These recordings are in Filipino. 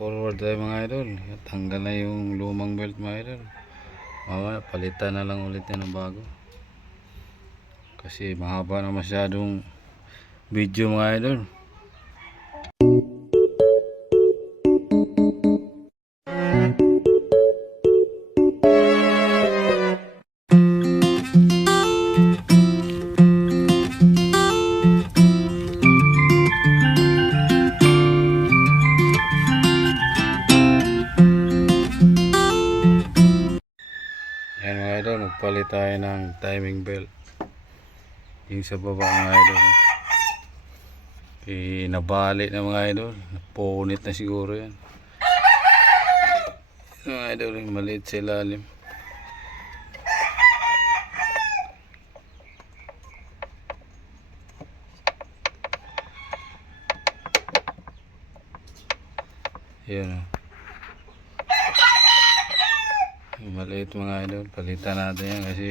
forward tayo mga idol. Tanggal na yung lumang belt mga idol. Palitan na lang ulit yan ng bago. Kasi mahaba na masyadong video mga idol. Ayan mga idol, magpalit tayo ng timing belt. Yung sa baba mga idol. Nabali na mga idol. Napunit na siguro yan. Mga idol, yung maliit sa ilalim. Ayan o. Maliit mga idol, palitan natin yan kasi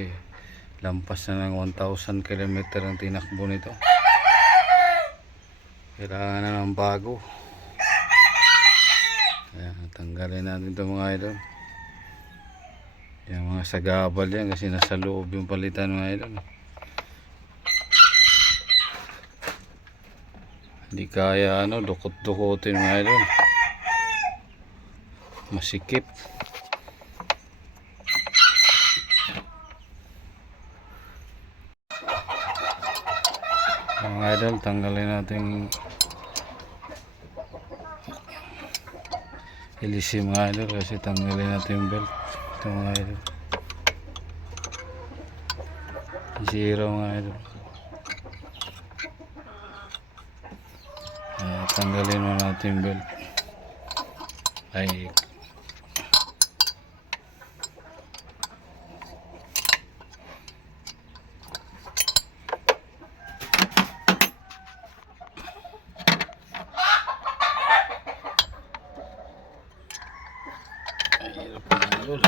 lampas na ng 1,000 km ang tinakbo nito. Kailangan na ng bago. Ayan, tanggalin natin ito mga idol. Yung mga sagabal yan kasi nasa loob yung palitan mga idol. Hindi kaya dukot-dukotin mga idol. Masikip. Mga idol, tanggalin natin ilisi mga idol kasi tanggalin natin yung belt. Ito mga idol, zero mga idol. Tanggalin mo natin yung belt. Ay hirap mga idol.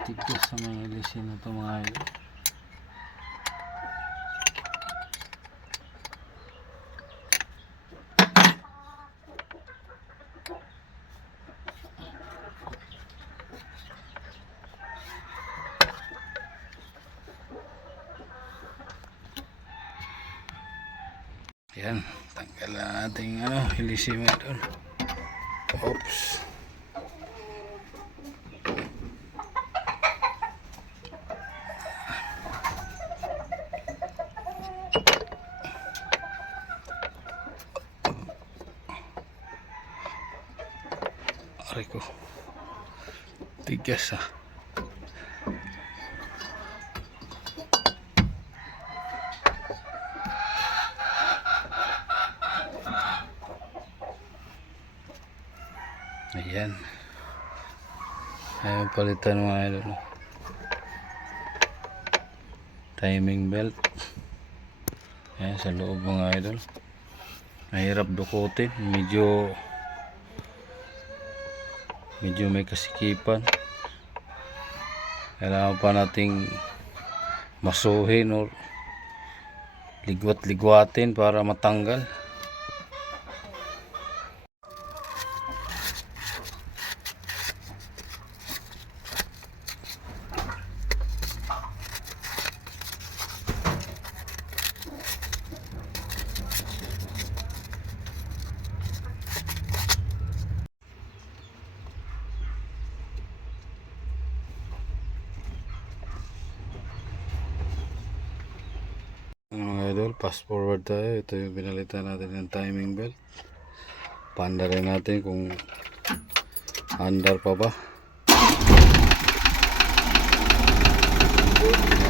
Tigas sa mga ilisin na ito mga idol. Ayan, tanggal na natin ilisi mo ito. Oops. Aray ko, tigas Ayan. Ayaw palitan mga idol. Timing belt. Ayan sa loob mga idol. Mahirap dukutin. Medyo may kasikipan. Kailangan pa nating masuhin o ligwat-ligwatin para matanggal. Mga idol, fast forward tayo. Ito yung pinalitan natin ng timing belt. Pandarin natin kung andar pa ba.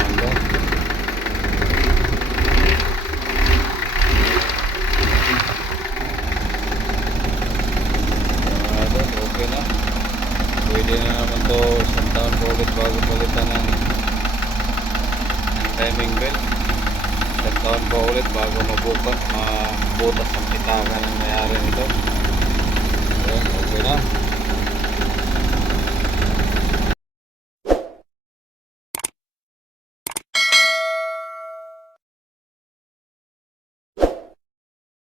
Andar. Mga idol, okay na. Pwede na naman to isang taon po ulit bago palitan ng timing belt. isang taon pa ulit bago mabukas ang pitaka ng mayari nito.